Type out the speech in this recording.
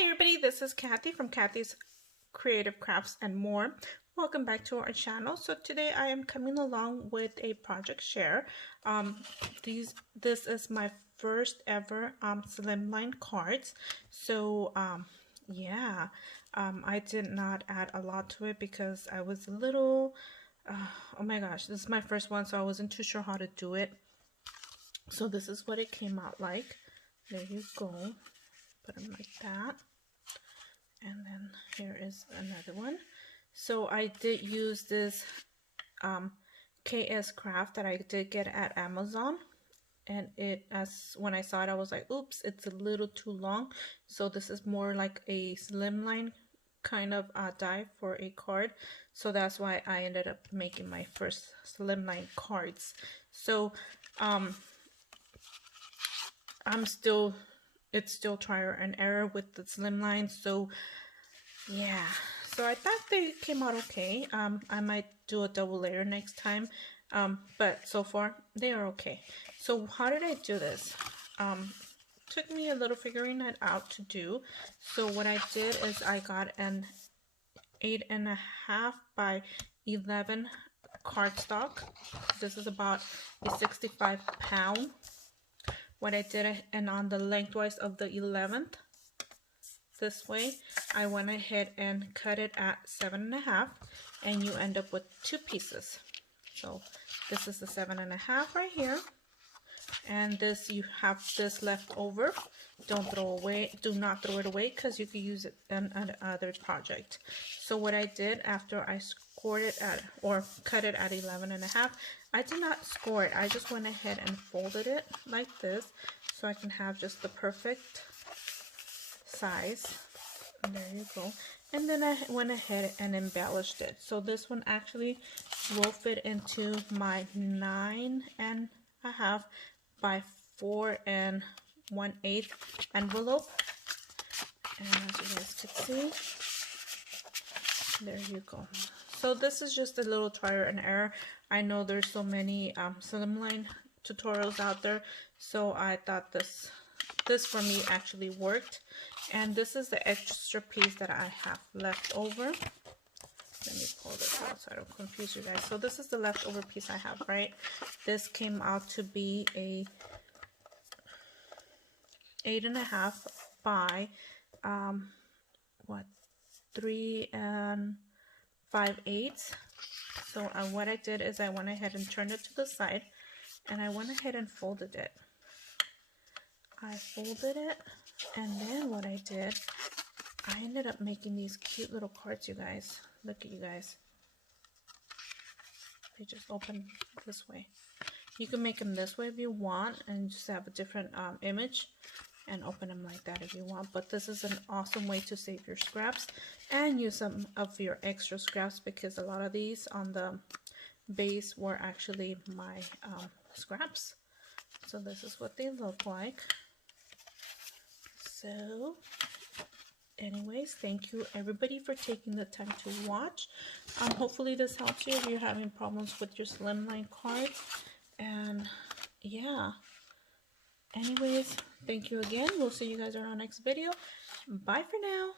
Hi everybody, this is Kathy from Kathy's Creative Crafts and More. Welcome back to our channel. So today I am coming along with a project share. This is my first ever slimline cards. So I did not add a lot to it because I was a little oh my gosh, this is my first one, so I wasn't too sure how to do it. So this is what it came out like. There you go. Put them like that. And then here is another one. So I did use this KS craft that I did get at Amazon, and when I saw it I was like, oops, it's a little too long. So this is more like a slimline kind of die for a card, so that's why I ended up making my first slimline cards. So it's still trial and error with the slimline. So yeah, so I thought they came out okay. I might do a double layer next time, but so far they are okay. So how did I do this? Took me a little figuring it out to do. So what I did is I got an 8.5 by 11 cardstock. This is about a 65 pound. What I did, and on the lengthwise of the 11th, this way, I went ahead and cut it at 7.5, and you end up with 2 pieces. So this is the 7.5 right here, and this, you have this left over. Don't throw away, do not throw it away, because you could use it in another project. So what I did after I scored it at, or cut it at 11.5, I did not score it. I just went ahead and folded it like this, so I can have just the perfect size. And there you go. And then I went ahead and embellished it. So this one actually will fit into my 9.5 by 4 1/8 envelope. And as you guys can see, there you go. So this is just a little trial and error. I know there's so many slimline tutorials out there, so I thought this for me actually worked. And this is the extra piece that I have left over. Let me pull this out so I don't confuse you guys. So this is the leftover piece I have, right? This came out to be a 8.5 by 3 5/8. So what I did is I went ahead and turned it to the side, and I went ahead and folded it. I folded it, and then what I did, I ended up making these cute little cards, you guys. Look at you guys. They just open this way. You can make them this way if you want, and just have a different image, and open them like that if you want. But this is an awesome way to save your scraps and use some of your extra scraps, because a lot of these on the base were actually my scraps. So this is what they look like. So anyways, thank you everybody for taking the time to watch. Hopefully this helps you if you're having problems with your slimline cards. And yeah, anyways, thank you again. We'll see you guys in our next video. Bye for now.